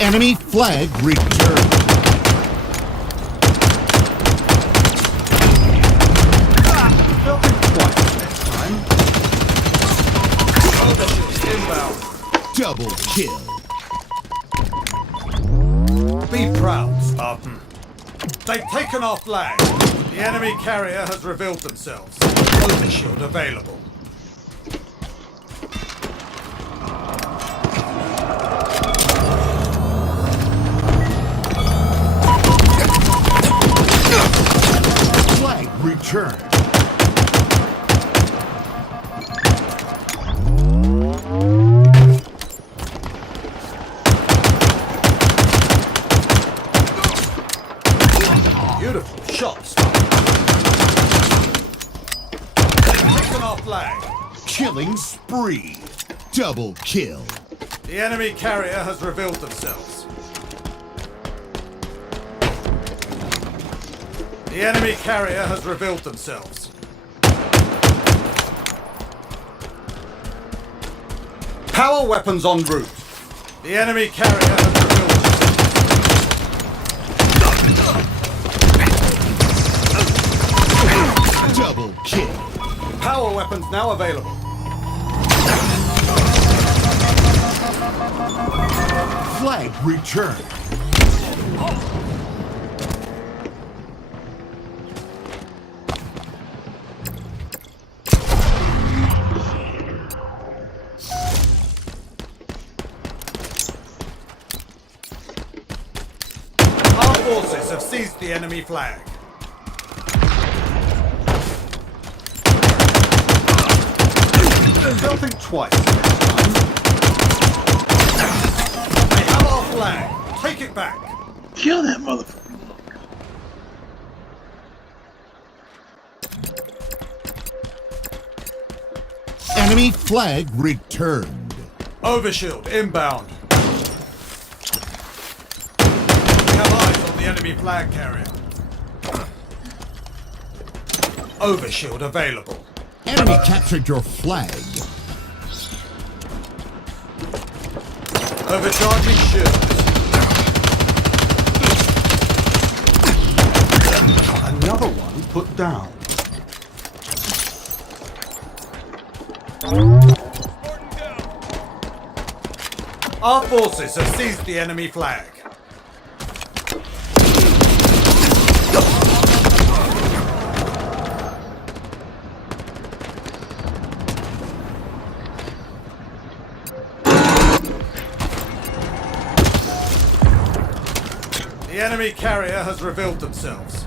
Enemy flag returned. Nothing quite this time. Overshield inbound. Double kill. Be proud, Spartan. They've taken our flag. The enemy carrier has revealed themselves. Overshield available. Flag returned. Beautiful shot, Spartan. They've taken our flag. Killing spree. Double kill. The enemy carrier has revealed themselves. The enemy carrier has revealed themselves. Power weapons en route. The enemy carrier has revealed themselves. Double kill. Power weapons now available. Flag returned. Our forces have seized the enemy flag. Don't think twice this time. They have our flag. Take it back. Kill that motherfucker. Enemy flag returned. Overshield inbound. We have eyes on the enemy flag carrier. Overshield available. Enemy captured your flag. Overcharging shields. Another one put down. Our forces have seized the enemy flag. The enemy carrier has revealed themselves.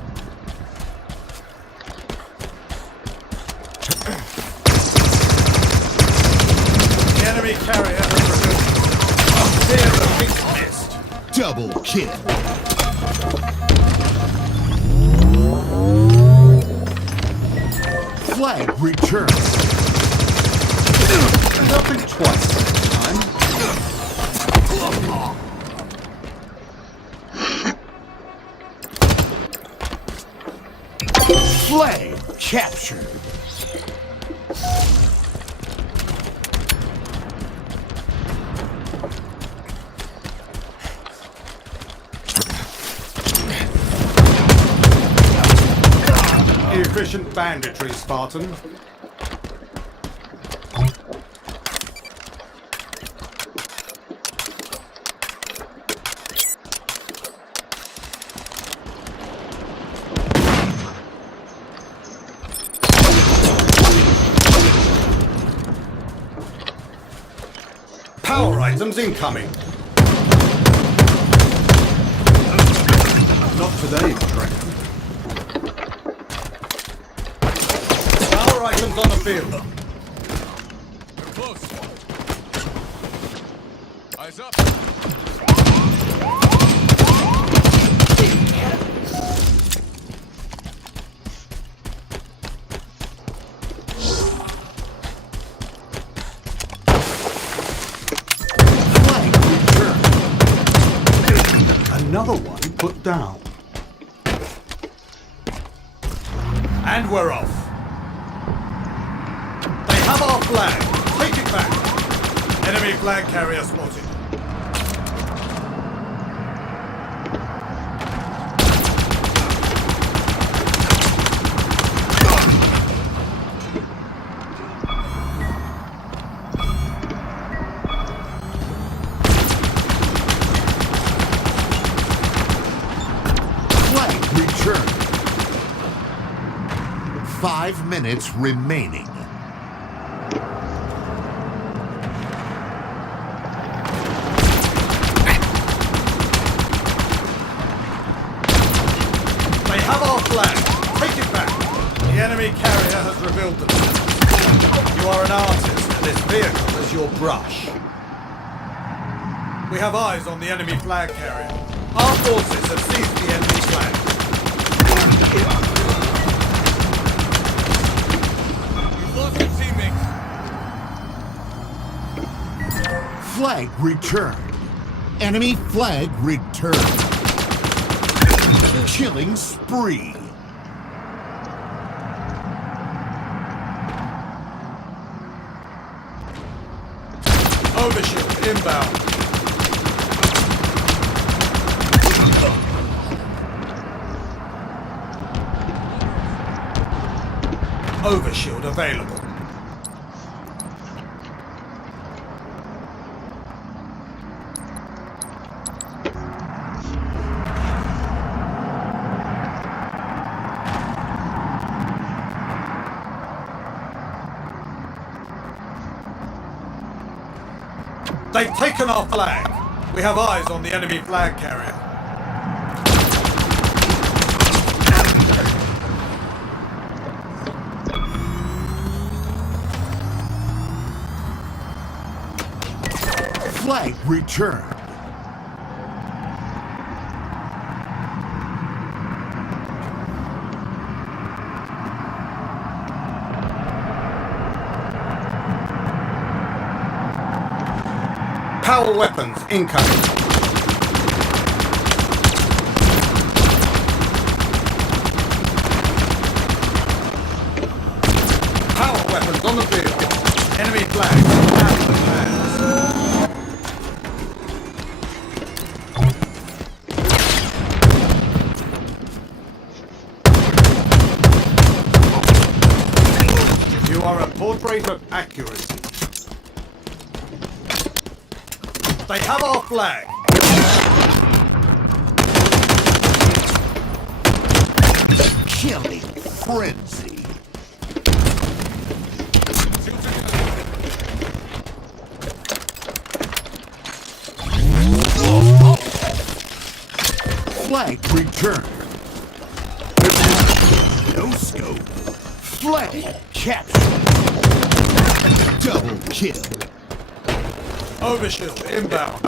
The enemy carrier has revealed themselves. Zero hit missed. Double kill. Flag returned. Nothing twice this time. Flag captured. Efficient banditry, Spartan. Power items incoming. Not today, friend. Power items on the field. We're close. Eyes up. Flag returned. Another one put down. And we're off. They have our flag. Take it back. Enemy flag carrier spotted. 5 minutes remaining. They have our flag. Take it back. The enemy carrier has revealed themselves. You are an artist, and this vehicle is your brush. We have eyes on the enemy flag carrier. Our forces have seized the enemy flag. We've lost a teammate. Flag returned. Enemy flag returned. Killing spree. Overshield inbound. Overshield available. They've taken our flag. We have eyes on the enemy flag carrier. Flag returned. Power weapons incoming. Power weapons on the field. Enemy flag in Allied hands. You are a portrait of accuracy. They have our flag. Killing frenzy. Flag returned. No scope. Flag captured. Double kill. Overshield inbound.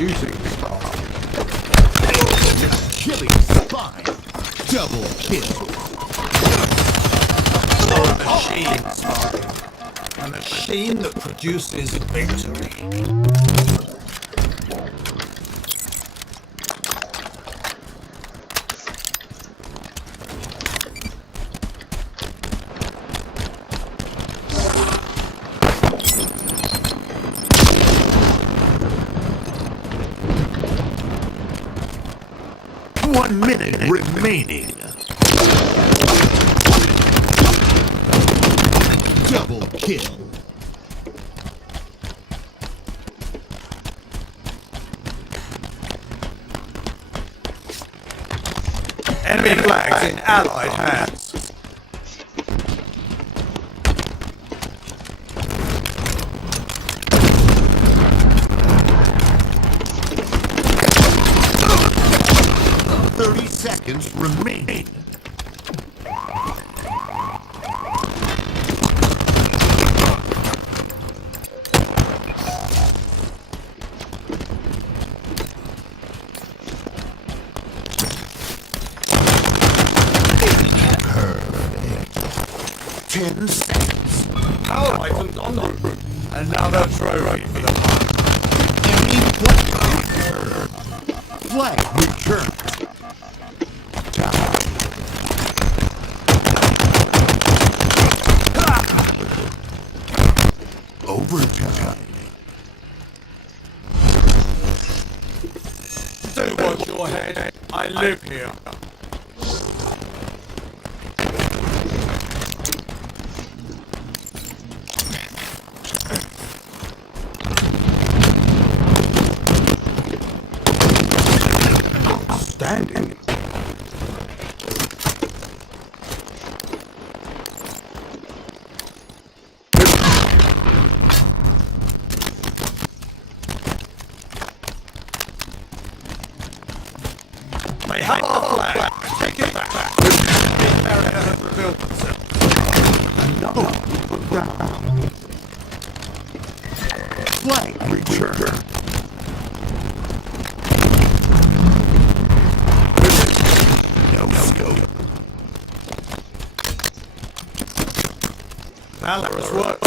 Shooting star. Killing spine. Double kill. A machine that produces victory. 1 minute remaining. Double kill. Enemy flags in Allied hands. Seconds remaining. Perfect. 10 seconds. Power items on the roof. Another trophy for the hunt. Enemy flag. Flag returned. Overtime. Do watch your head. I live here. Standing. They have the flag. Take it back. The area has revealed themselves. Another one put down. Flag returned. No scope. Valorous work.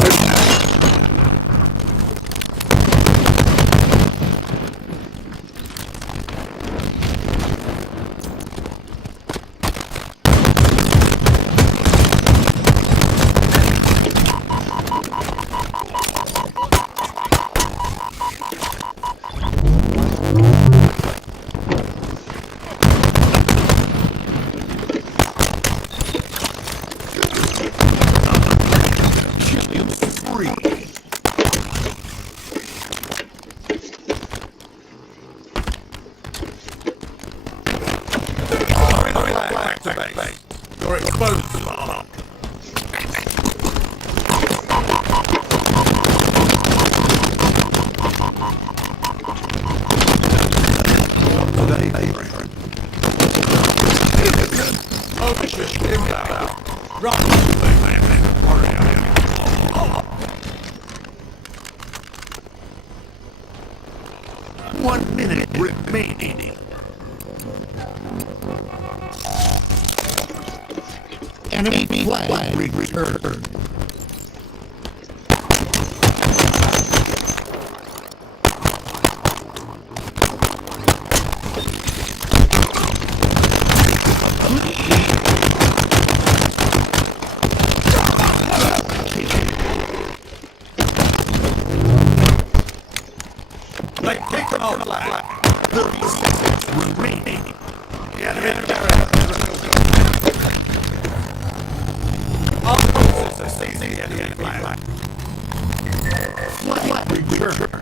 Killing spree. Activate. You're exposed to alarm. Today, friend. Overshift inbound. Run. Hurry. 1 minute remaining. Enemy flag returned. They've taken our flag. 30 seconds remaining. The enemy carrier has revealed themselves. Our forces are seizing the enemy flag. Flag returned.